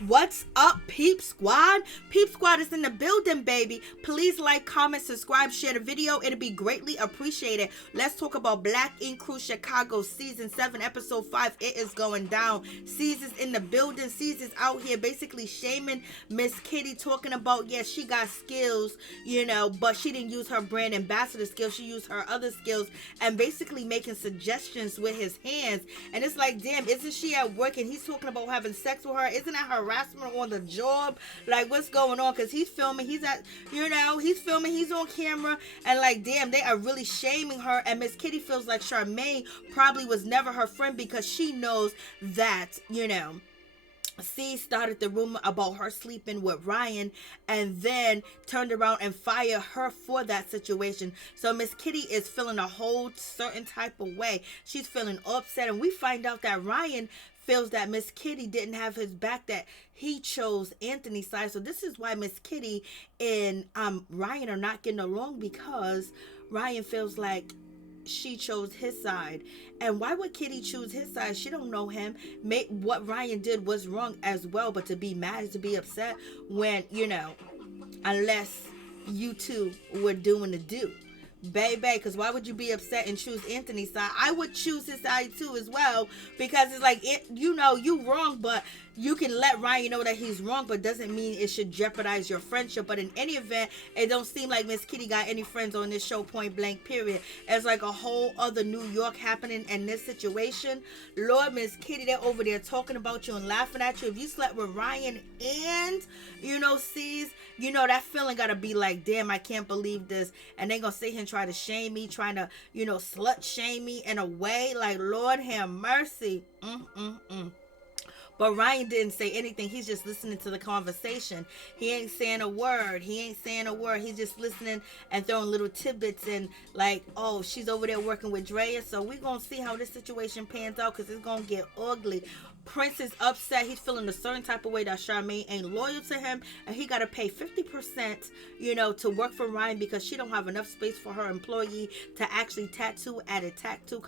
What's up, Peep Squad? Peep Squad is in the building, baby. Please like, comment, subscribe, share the video. It'll be greatly appreciated. Let's talk about Black Ink Crew Chicago Season 7, Episode 5. It is going down. C's is in the building. C's is out here basically shaming Miss Kitty, talking about, yeah, she got skills, but she didn't use her brand ambassador skills. She used her other skills and basically making suggestions with his hands. And it's like, damn, isn't she at work and he's talking about having sex with her? Isn't that harassment on the job? Like, what's going on? Because he's filming, he's filming, he's on camera, and like, damn, they are really shaming her. And Miss Kitty feels like Charmaine probably was never her friend because she knows that, C started the rumor about her sleeping with Ryan and then turned around and fired her for that situation. So Miss Kitty is feeling a whole certain type of way. She's feeling upset, and we find out that Ryan feels that Miss Kitty didn't have his back, that he chose Anthony's side. So this is why Miss Kitty and Ryan are not getting along, because Ryan feels like she chose his side. And why would Kitty choose his side? She don't know him. What Ryan did was wrong as well, but to be mad is to be upset when, unless you two were doing the do. Baby, because why would you be upset and choose Anthony's side? I would choose his side too as well, because it's like, you wrong, but you can let Ryan know that he's wrong, but doesn't mean it should jeopardize your friendship. But in any event, it don't seem like Miss Kitty got any friends on this show, point blank, period. It's like a whole other New York happening in this situation. Lord, Miss Kitty, they're over there talking about you and laughing at you. If you slept with Ryan and, C's, that feeling gotta be like, damn, I can't believe this. And they gonna sit here and try to shame me, trying to, slut shame me in a way. Like, Lord have mercy. But Ryan didn't say anything. He's just listening to the conversation. He ain't saying a word. He's just listening and throwing little tidbits in, like, oh, she's over there working with Drea. So we're going to see how this situation pans out, because it's going to get ugly. Prince is upset. He's feeling a certain type of way that Charmaine ain't loyal to him, and he got to pay 50%, to work for Ryan, because she don't have enough space for her employee to actually tattoo at a tattoo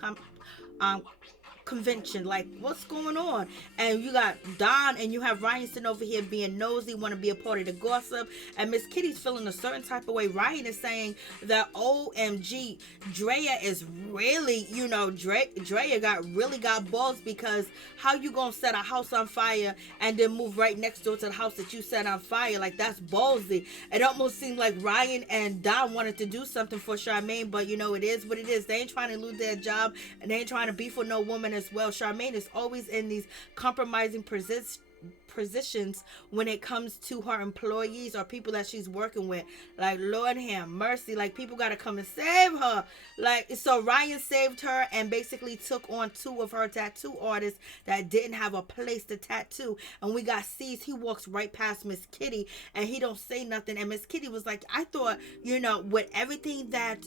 convention. Like, what's going on? And you got Don and you have Ryan sitting over here being nosy, want to be a part of the gossip, and Miss Kitty's feeling a certain type of way. Ryan is saying that OMG, Drea is really, Drea got balls, because how you gonna set a house on fire and then move right next door to the house that you set on fire? Like, that's ballsy. It almost seemed like Ryan and Don wanted to do something for Charmaine, but it is what it is. They ain't trying to lose their job, and they ain't trying to beef with no woman as well. Charmaine is always in these compromising positions when it comes to her employees or people that she's working with. Like, Lord have mercy. Like, people gotta come and save her. Like, so Ryan saved her and basically took on two of her tattoo artists that didn't have a place to tattoo. And we got C's. He walks right past Miss Kitty and he don't say nothing. And Miss Kitty was like, I thought, with everything that,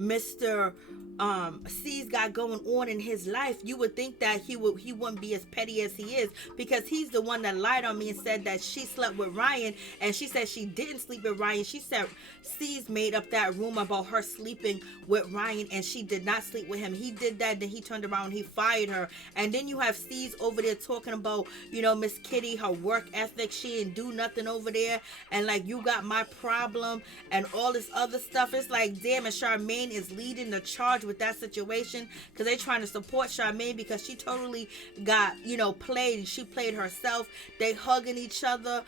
Mr. C's got going on in his life, you would think that he wouldn't be as petty as he is, because he's the one that lied on me and said that she slept with Ryan, and she said she didn't sleep with Ryan. She said C's made up that rumor about her sleeping with Ryan, and she did not sleep with him. He did that, then he turned around and he fired her. And then you have C's over there talking about, Miss Kitty, her work ethic, she didn't do nothing over there, and like, you got my problem and all this other stuff. It's like, damn, and Charmaine is leading the charge with that situation, because they're trying to support Charmaine, because she totally got played. She played herself. They hugging each other,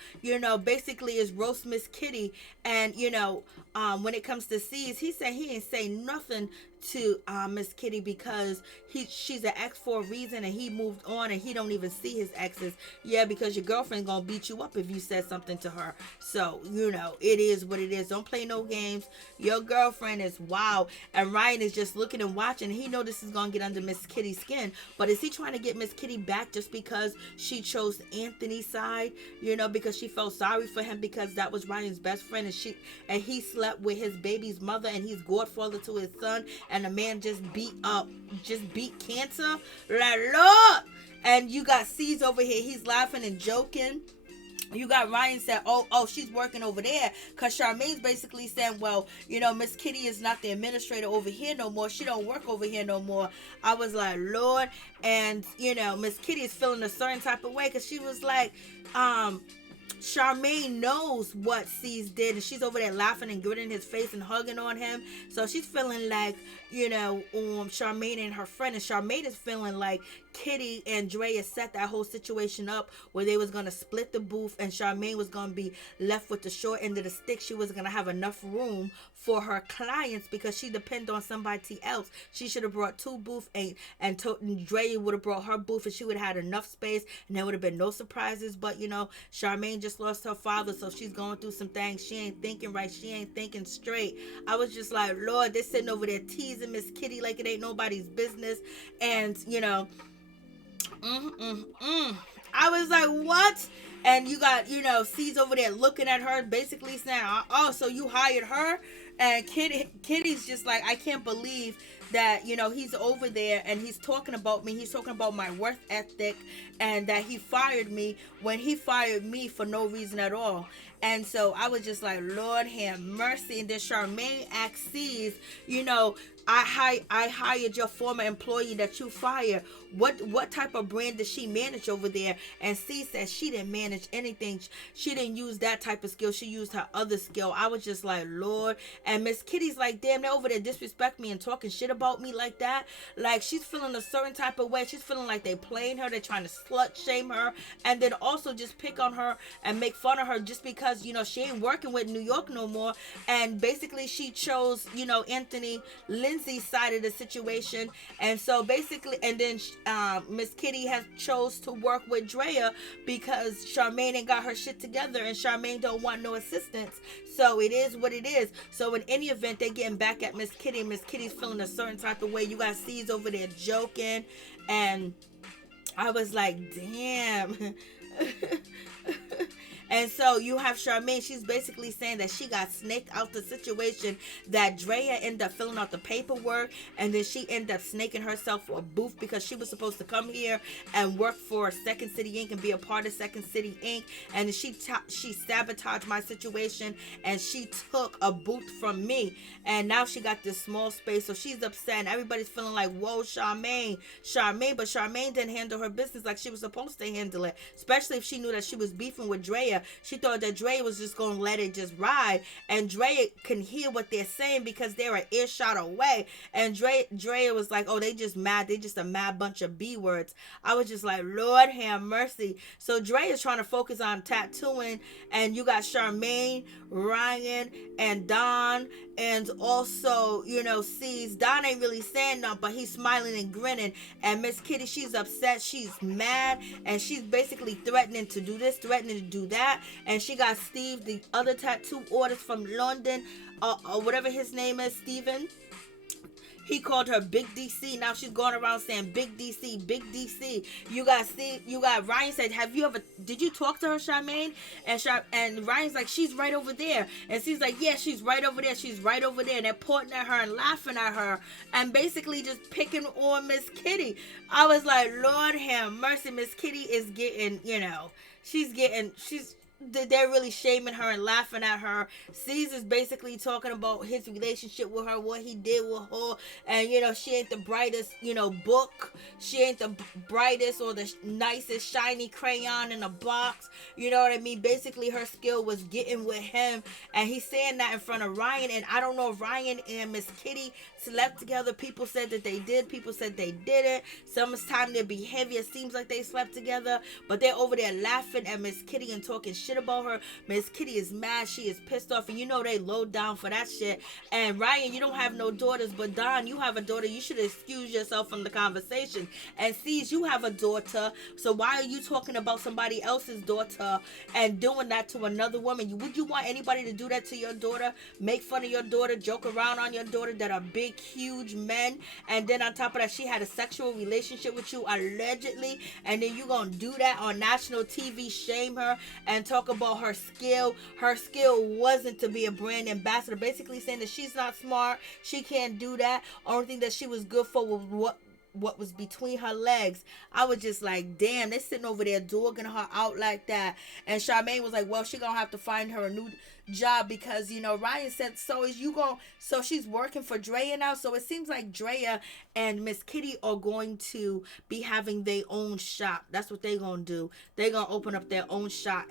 basically is roast Miss Kitty. And when it comes to C's, he said he ain't say nothing to Miss Kitty, because she's an ex for a reason, and he moved on, and he don't even see his exes. Yeah, because your girlfriend gonna beat you up if you said something to her. So it is what it is. Don't play no games. Your girlfriend is wild, and Ryan is just looking and watching. He know this is gonna get under Miss Kitty's skin, but is he trying to get Miss Kitty back just because she chose Anthony's side? Because she felt sorry for him, because that was Ryan's best friend, and he slept with his baby's mother, and he's godfather to his son, and the man just beat cancer. Like, Lord! And you got C's over here. He's laughing and joking. you got Ryan said, she's working over there, because Charmaine's basically saying, well, Miss Kitty is not the administrator over here no more. She don't work over here no more. I was like, Lord. And Miss Kitty is feeling a certain type of way, because she was like, Charmaine knows what C's did, and she's over there laughing and gritting his face and hugging on him. So she's feeling like, Charmaine and her friend, and Charmaine is feeling like Kitty and Drea set that whole situation up where they was gonna split the booth, and Charmaine was gonna be left with the short end of the stick. She wasn't gonna have enough room for her clients because she depended on somebody else. She should have brought two booths, and Drea would have brought her booth, and she would have had enough space, and there would have been no surprises. But Charmaine just lost her father, so she's going through some things. She ain't thinking right. She ain't thinking straight. I was just like, Lord, they're sitting over there teasing Miss Kitty like it ain't nobody's business. And I was like, what? And you got, C's over there looking at her, basically saying, oh, so you hired her? And Kitty's just like, I can't believe that, he's over there and he's talking about me. He's talking about my work ethic, and that he fired me when he fired me for no reason at all. And so I was just like, Lord have mercy. And then Charmaine asks C's, I hired your former employee that you fired. What type of brand does she manage over there? And C says she didn't manage anything. She didn't use that type of skill. She used her other skill. I was just like, Lord. And Miss Kitty's like, damn, they're over there disrespect me and talking shit about me like that. Like, she's feeling a certain type of way. She's feeling like they playing her. They're trying to slut shame her. And then also just pick on her and make fun of her just because, she ain't working with New York no more. And basically she chose, Anthony Lindsay's side of the situation. And so basically, and then Miss Kitty has chose to work with Drea because Charmaine ain't got her shit together, and Charmaine don't want no assistance. So it is what it is. So in any event, they getting back at Miss Kitty, and Miss Kitty's feeling a certain type of way. You got C's over there joking, and I was like, damn. And so you have Charmaine, she's basically saying that she got snaked out the situation, that Drea ended up filling out the paperwork, and then she ended up snaking herself for a booth because she was supposed to come here and work for Second City Inc. and be a part of Second City Inc. And she sabotaged my situation, and she took a booth from me, and now she got this small space, so she's upset, and everybody's feeling like, whoa, Charmaine, but Charmaine didn't handle her business like she was supposed to handle it, especially if she knew that she was beefing with Drea. She thought that Drea was just going to let it just ride. And Drea can hear what they're saying because they're an earshot away. And Drea was like, oh, they just mad. They just a mad bunch of B words. I was just like, Lord have mercy. So Drea is trying to focus on tattooing. And you got Charmaine, Ryan, and Don. And also, C's. Don ain't really saying nothing, but he's smiling and grinning. And Miss Kitty, she's upset. She's mad. And she's basically threatening to do this, threatening to do that. And she got Steve, the other tattoo artist from London, or whatever his name is, Steven. He called her Big DC. Now she's going around saying Big DC, Big DC. You got Ryan said, did you talk to her, Charmaine? And Ryan's like, she's right over there. And she's like, yeah, she's right over there. She's right over there. And they're pointing at her and laughing at her and basically just picking on Miss Kitty. I was like, Lord have mercy. Miss Kitty is getting, they're really shaming her and laughing at her. Caesar's basically talking about his relationship with her, what he did with her, and she ain't the brightest book, she ain't the brightest or the nicest shiny crayon in a box, you know what I mean? Basically her skill was getting with him, and he's saying that in front of Ryan. And I don't know if Ryan and Miss Kitty slept together. People said that they did, people said they didn't. Sometimes their behavior seems like they slept together, but they're over there laughing at Miss Kitty and talking shit about her. Miss Kitty is mad, she is pissed off, and they low down for that shit. And Ryan, you don't have no daughters, but Don, you have a daughter, you should excuse yourself from the conversation. And C's, you have a daughter, so why are you talking about somebody else's daughter and doing that to another woman? Would you want anybody to do that to your daughter? Make fun of your daughter, joke around on your daughter that are big, huge men, and then on top of that, she had a sexual relationship with you allegedly, and then you gonna do that on national TV, shame her and talk about her skill. Her skill wasn't to be a brand ambassador, basically saying that she's not smart, she can't do that. Only thing that she was good for was what was between her legs. I was just like, damn, they're sitting over there dogging her out like that. And Charmaine was like, well, she gonna have to find her a new job because, you know, Ryan said, so she's working for Drea now. So it seems like Drea and Miss Kitty are going to be having their own shop. That's what they gonna do. They gonna open up their own shop.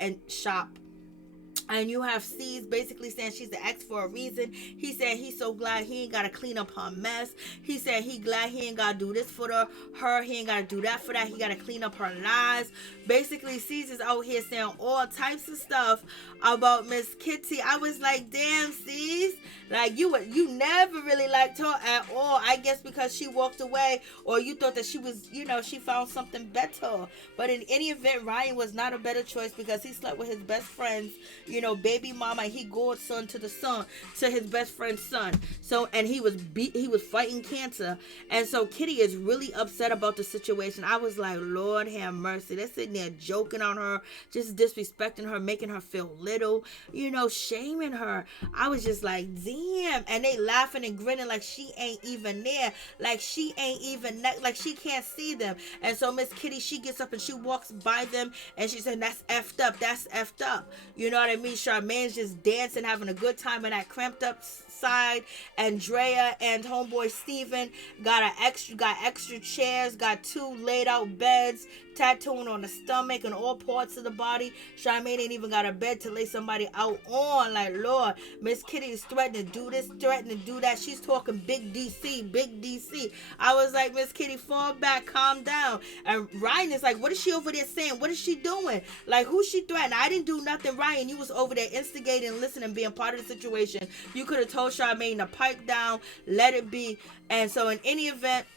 And you have C's basically saying she's the ex for a reason. He said he's so glad he ain't got to clean up her mess. He said he glad he ain't got to do this for her. He ain't got to do that for that. He got to clean up her lies. Basically, C's is out here saying all types of stuff about Miss Kitty. I was like, damn, C's. Like, you never really liked her at all. I guess because she walked away, or you thought that she was, you know, she found something better. But in any event, Ryan was not a better choice because he slept with his best friends, you know, baby mama. He godson to his best friend's son. So, and he was fighting cancer. And so Kitty is really upset about the situation. I was like, Lord have mercy. They're sitting there joking on her, just disrespecting her, making her feel little, you know, shaming her. I was just like, damn. And they laughing and grinning like she ain't even there, like she ain't even, like she can't see them. And so Miss Kitty, she gets up and she walks by them and she said, that's effed up. That's effed up. You know what I mean? Charmaine's just dancing, having a good time in that cramped up side. Andrea and homeboy Steven got extra chairs, got 2 laid out beds, tattooing on the stomach and all parts of the body. Charmaine ain't even got a bed to lay somebody out on. Like, Lord, Miss Kitty is threatening to do this, threatening to do that. She's talking big DC, big DC. I was like, Miss Kitty, fall back, calm down. And Ryan is like, what is she over there saying? What is she doing? Like, who's she threatening? I didn't do nothing, Ryan. You was over there instigating, listening, being part of the situation. You could have told Charmaine to pipe down, let it be. And so in any event,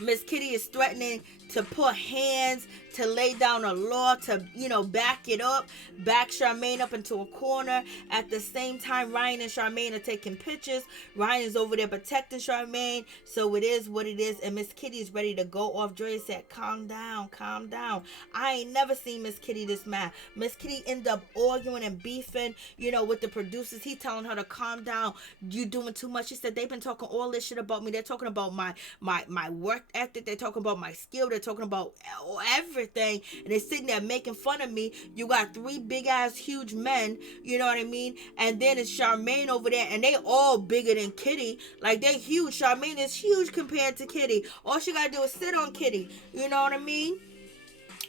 Miss Kitty is threatening to put hands, to lay down a law, to, you know, back Charmaine up into a corner. At the same time, Ryan and Charmaine are taking pictures. Ryan is over there protecting Charmaine. So it is what it is. And Miss Kitty is ready to go off. Dre said, calm down, calm down. I ain't never seen Miss Kitty this mad. Miss Kitty ended up arguing and beefing, you know, with the producers. He telling her to calm down. You doing too much. She said, they've been talking all this shit about me. They're talking about my work ethic. They're talking about my skill. They're talking about everything, and they're sitting there making fun of me. You got 3 big ass huge men, you know what I mean? And then it's Charmaine over there, and they all bigger than Kitty. Like, they huge. Charmaine is huge compared to Kitty. All she gotta do is sit on Kitty, you know what I mean?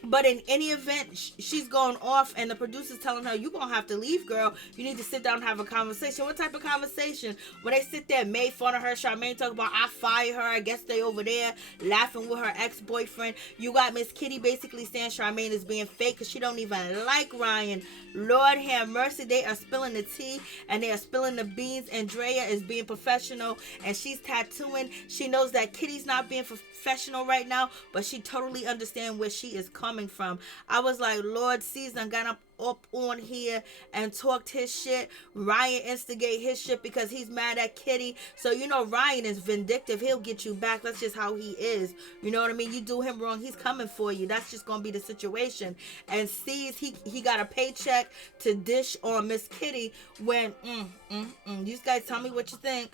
But in any event, she's going off, and the producer's telling her, you're going to have to leave, girl. You need to sit down and have a conversation. What type of conversation? When they sit there, made fun of her, Charmaine talk about, I fire her. I guess they over there laughing with her ex-boyfriend. You got Miss Kitty basically saying Charmaine is being fake because she don't even like Ryan. Lord have mercy. They are spilling the tea, and they are spilling the beans. Andrea is being professional, and she's tattooing. She knows that Kitty's not being professional right now, but she totally understands where she is coming from. I was like, Lord, Caesar got up on here and talked his shit. Ryan instigate his shit because he's mad at Kitty. So, you know, Ryan is vindictive. He'll get you back. That's just how he is. You know what I mean? You do him wrong, he's coming for you. That's just gonna be the situation. And sees he got a paycheck to dish on Miss Kitty when you guys tell me what you think.